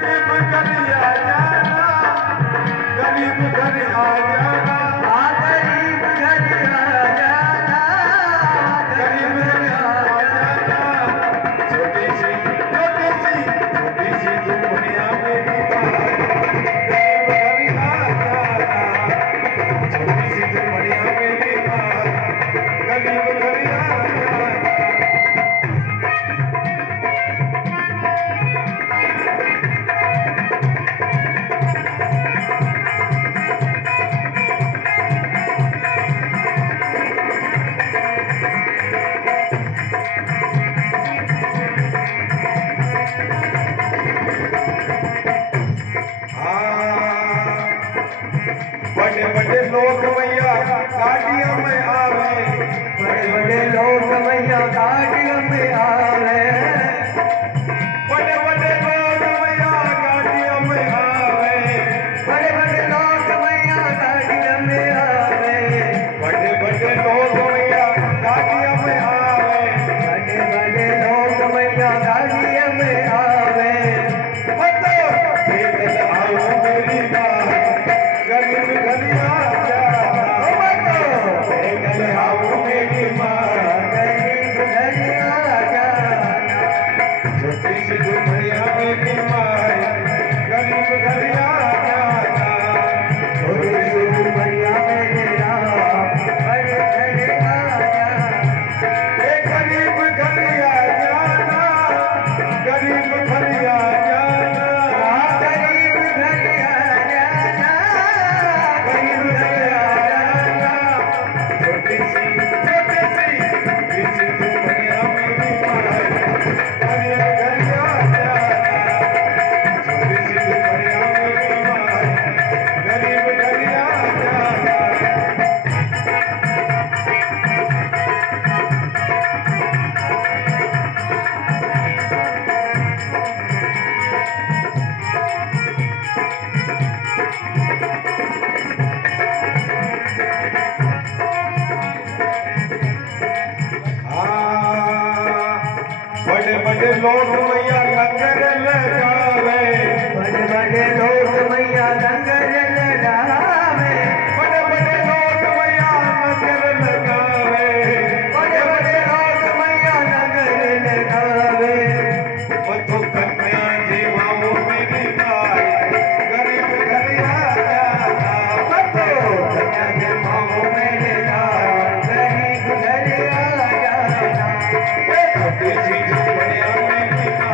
गरीब घर आ जाना, गरीब घर आ जाना, गरीब घर आ जाना, गरीब घर आ जाना। छोटी सी दुनिया मेरी माँ, गरीब घर आ जाना। छोटी सी दुनिया मेरी माँ, गरीब घर आ जाना। बड़े बड़े लोग भैया गाड़ियों में आवे, बड़े बड़े लोग भैया गाड़ियों में आवे, बड़े बड़े लोग भैया गाड़ियों में आवे, बड़े बड़े लोग भैया गाड़ियों में आवे, बड़े बड़े लोग भैया गाड़ियों में आवे, बड़े बड़े लोग भैया गाड़ियों में आवे। पैदल आओ मेरी माँ, गरीब घर आ जाना। पैदल आओ मेरी माँ, गरीब घर आ जाना। छोटी सी दुनिया मेरी माँ, गरीब घर आ जाना। छोटी सी दुनिया में राम, बड़े घर आ जाना। गरीब घर आ जाना, गरीब घर आ जाना, गरीब घर आ जाना, गरीब घर आ जाना। छोटी सी दुनिया मेरी माँ, गरीब घर आ जाना। छोटी सी दुनिया मेरी माँ, गरीब घर आ जाना। बड़े बड़े लोग भैया लंगर लगावे, बड़े बड़े लोग मैया लंगर लड़ावे, बड़े बड़े लोग भैया लंगर लगावे। बड़े बड़े लोग मैया लंगर लगावे। तो कन्या जीवाओं मेरी माँ, गरीब घर आ जाना। कन्या के पाँव मेरे लाल, गरीब घर आ जाना। छोटी सी दुनिया मेरी माँ,